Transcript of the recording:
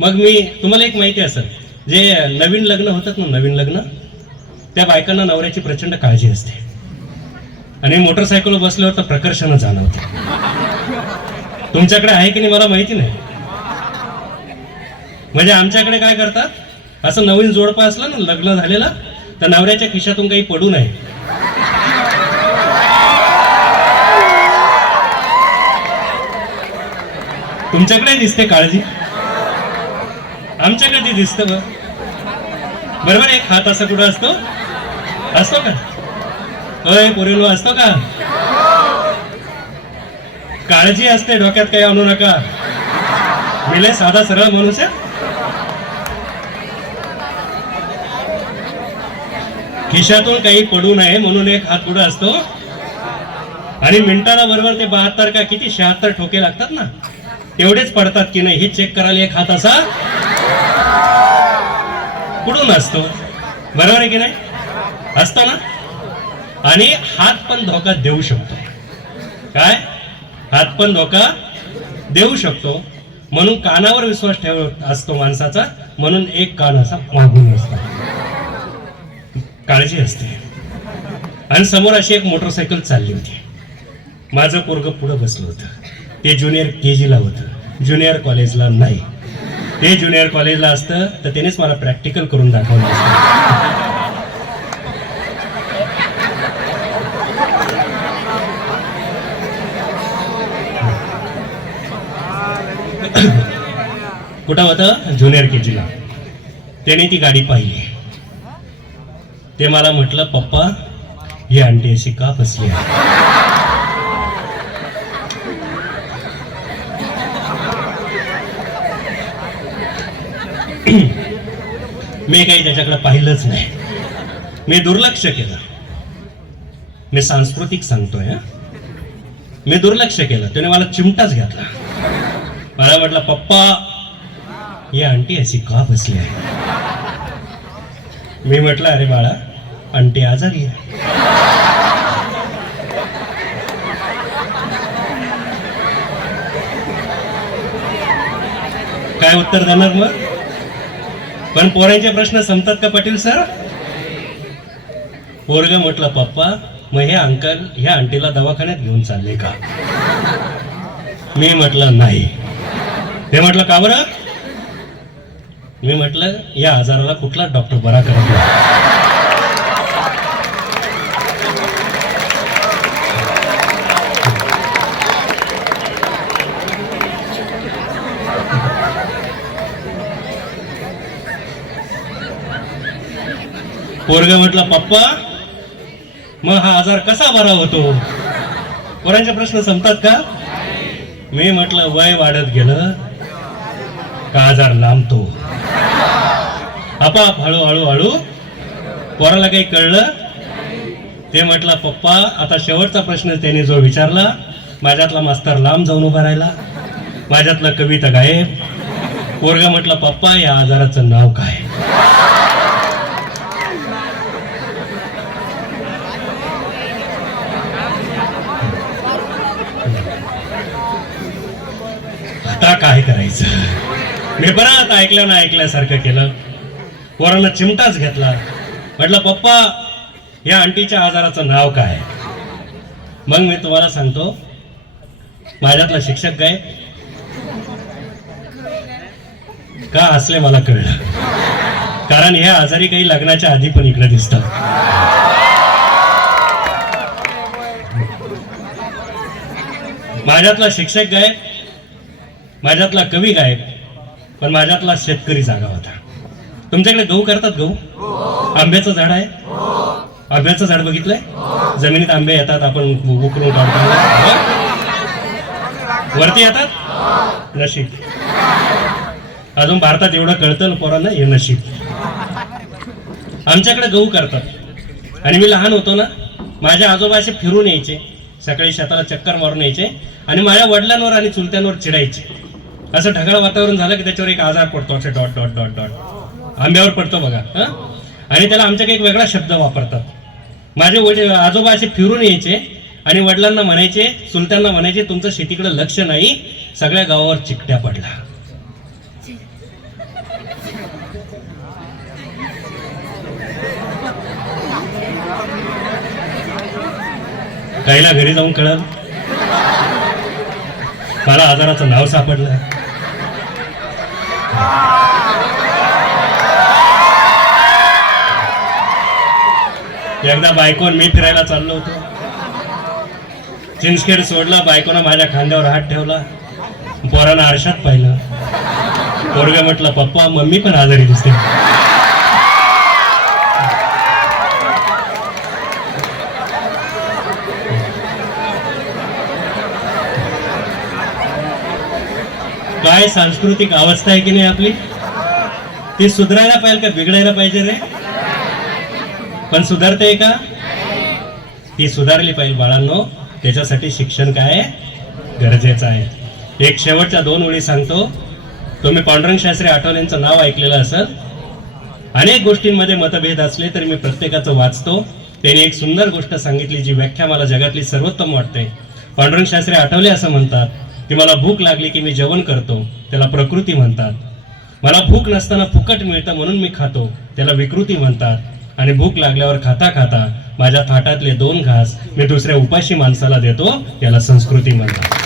मग मी तुम्हाला एक माहिती असेल जे नवीन लग्न होतात ना नवीन लग्न त्या बायकांना नवऱ्याची प्रचंड काळजी असते. आणि मोटरसायकल बसल्यावर तर प्रकर्षानं जाणवते. तुमच्याकडे आहे की नाही मला माहिती नाही. म्हणजे आमच्याकडे काय करतात असं नवीन जोडपा असलं ना लग्न झालेलं तर नवऱ्याच्या खिशातून काही पडू नये. तुमच्याकडे दिसते काळजी. आमच्याकडे ते दिसतं बघ बरोबर एक हात असा कुठं असतो? असतो का? होय पोरेलो असतो का? काळजी असते डोक्यात काही आणू नका. मिले साधा सरळ मनुष्य खिशातून काही पडू नये म्हणून एक हात पुढे असतो? आणि मिनिटाला बरोबर ते बहात्तर का किती? शहात्तर ठोके लागतात ना. तेवढेच पडतात की नाही हे चेक करायला एक हात असा. कुठून असतो? बरोबर आहे की नाही? असतो ना? आणि हात पण धोका देऊ शकतो. काय? हात पण धोका देऊ शकतो. म्हणून कानावर विश्वास ठेव असतो माणसाचा. म्हणून एक कान असा मागून असतो. काळजी असते. आणि समोर अशी एक मोटरसायकल चालली होती. माझं पोरग पुढं बसलं होतं. ते ज्युनियर के जीला होतं. ज्युनियर कॉलेजला नाही. ते ज्युनियर कॉलेजला असतं तर त्यानेच मला प्रॅक्टिकल करून दाखवलं असतं. कुठं होतं? ज्युनियर के जीला त्याने ती गाडी पाहिली. ते मला म्हटलं पप्पा ही आंटी अशी का बसली आहे? मी काही त्याच्याकडे पाहिलंच नाही. मी दुर्लक्ष केलं. मी सांस्कृतिक सांगतोय हा? मी दुर्लक्ष केलं. त्याने मला चिमटाच घातला. मला म्हटलं पप्पा ही आंटी अशी का बसली आहे? मी म्हटलं अरे बाळा आंटी आजारी आहे. काय उत्तर देणार मग? पण पोरांचे प्रश्न संपतात का पाटील सर? पोरग म्हटलं पप्पा मग हे अंकल ह्या आंटीला दवाखान्यात घेऊन चालले का? मी म्हटलं नाही. ते म्हटलं का बरं? मी म्हटलं या आजाराला कुठला डॉक्टर बरा करत नाही. पोरग म्हटलं पप्पा. मग हा आजार कसा बरा होतो? पोरांचे प्रश्न संपतात का? मी म्हटलं वय वाढत गेलं का आजार लांबतो? आपाप हळू हळू हळू पोराला काही कळलं? ते म्हटलं पप्पा आता शेवटचा प्रश्न त्याने जो विचारला माझ्यातला मास्तर लांब जाऊन उभा राहिला. माझ्यातला कविता गायब. पोरगा म्हटलं पप्पा या आजाराचं नाव काय आता काय करायचं? मी बरात ऐकलं ना ऐकल्यासारखं केलं. पोरांना चिमटाच घेतला. म्हटलं पप्पा या आंटीच्या आजाराचं नाव काय? मग मी तुम्हाला सांगतो माझ्यातला शिक्षक काय? का असले मला कळलं? कारण ह्या आजारी काही लग्नाच्या आधी पण इकडे दिसतात. माझ्यातला शिक्षक गायब माझ्यातला कवी गायब पण माझ्यातला शेतकरी जागा होता. तुमच्याकडे गहू करतात गहू? आंब्याचं झाड आहे? आंब्याचं झाड बघितलंय? जमिनीत आंबे येतात आपण उकरून काढतो. हो? वरती येतात? नशीब. अजून भारतात एवढं कळतं ना पोरांना हे नशीब. आमच्याकडे गहू करतात. आणि मी लहान होतो ना माझ्या आजोबा असे फिरून यायचे. सकाळी शेताला चक्कर मारून यायचे. आणि माझ्या वडिलांवर आणि चुलत्यांवर चिडायचे. असं ढगाळ वातावरण झालं की त्याच्यावर एक आजार पडतो असे डॉट डॉट डॉट डॉट. आंब्यावर पडतो बघा आणि त्याला आमच्याकडे एक वेगळा शब्द वापरतात. माझे वडील आजोबा असे फिरून यायचे आणि वडिलांना म्हणायचे चुलत्यांना म्हणायचे तुमचं शेतीकडे लक्ष नाही सगळ्या गावावर चिकट्या पडला. काहीला घरी जाऊन कळल. मला आजाराचं नाव सापडलं. एकदा बायकोन मी फिरायला चाललो होतो. चिंचखेड सोडला बायकोनं माझ्या खांद्यावर हात ठेवला. पोरानं आरशात पाहिलं. पोरग म्हटलं पप्पा मम्मी पण आजारी दिसते. काय सांस्कृतिक अवस्था आहे की नाही आपली? ती सुधारायला पाहिजे का बिघडायला पाहिजे रे? पण सुधारते का? ती सुधारली पाहिजे बाळांनो. त्याच्यासाठी शिक्षण काय गरजेचं आहे. एक शेवटच्या दोन ओळी सांगतो. तुम्ही पांडुरंग शास्त्री आठवलेंचं नाव ऐकलेलं असेल. अनेक गोष्टींमध्ये मतभेद असले तरी मी प्रत्येकाचं वाचतो. त्यांनी एक सुंदर गोष्ट सांगितली जी व्याख्या मला जगातली सर्वोत्तम वाटते. पांडुरंग शास्त्री आठवले असं म्हणतात. की मला भूक लागली की मी जेवण करतो त्याला प्रकृती म्हणतात. मला भूक नसताना फुकट मिळतं म्हणून मी खातो त्याला विकृती म्हणतात. आणि भूक लागल्यावर खाता खाता माझ्या थाटातले दोन घास मी दुसऱ्या उपाशी माणसाला देतो त्याला संस्कृती म्हणतात.